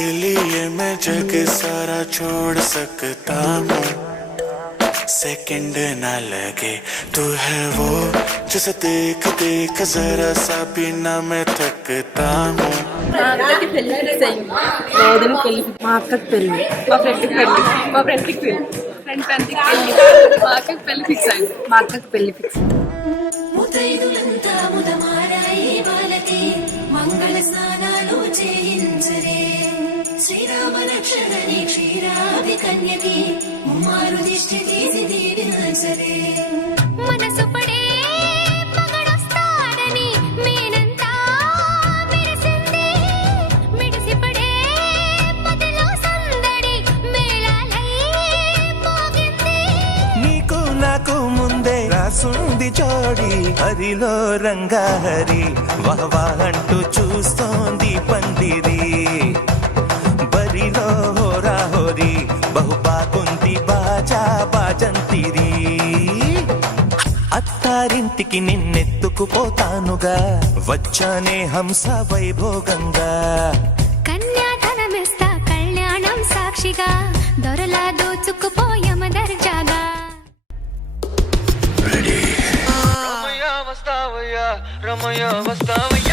के लिए मैं जग सारा छोड़ सकता हूँ, सेकंड ना लगे तू है वो जिसे देख देख जरा सा भी ना मैं थकता हूँ. మా అక్కకి పెళ్లి ఫిక్స్ అయింది. మా వదిన పెళ్లి, మా అక్కకి పెళ్లి, మా ఫ్రెండ్కి పెళ్లి, మా ఫ్రెండ్కి పెళ్లి, ఫ్రెండ్ ఫ్రెండ్కి పెళ్లి, మా అక్కకి పెళ్లి ఫిక్స్ అయింది. మా అక్కకి పెళ్లి ఫిక్స్. ముతైదులంతా ముదమారాయి బాలకి మంగళ స్నానాలు చేయించరే, శ్రీరామ రక్షణని క్షీరాది కన్యకి ముమ్మారు దిష్టి తీసి దీవించరే. మనసు పడే మగడొస్తాడని మేనంతా మెరిసింది, మిడిసి పడే పదిలో సందడి మేళాలై మోగింది. నీకు నాకు ముందే రాసుంది జోడి, హరిలో రంగాహరి వహవా అంటూ చూస్తోంది పందిరి, బరిలో హోరా హోరి బహుబాగుంది బాజా బాజంతిరి. అత్తారింటికి నిన్నెత్తుకుపోతానుగా, వచ్చానే హంస వైభోగంగా. కన్యాధనమిస్తా కళ్యాణం సాక్షిగా, దొరలా దోచుకుపోయమ దర్జాగా. రమయ్య వస్తావయ్యా, రమయ్య వస్తావయ్యా.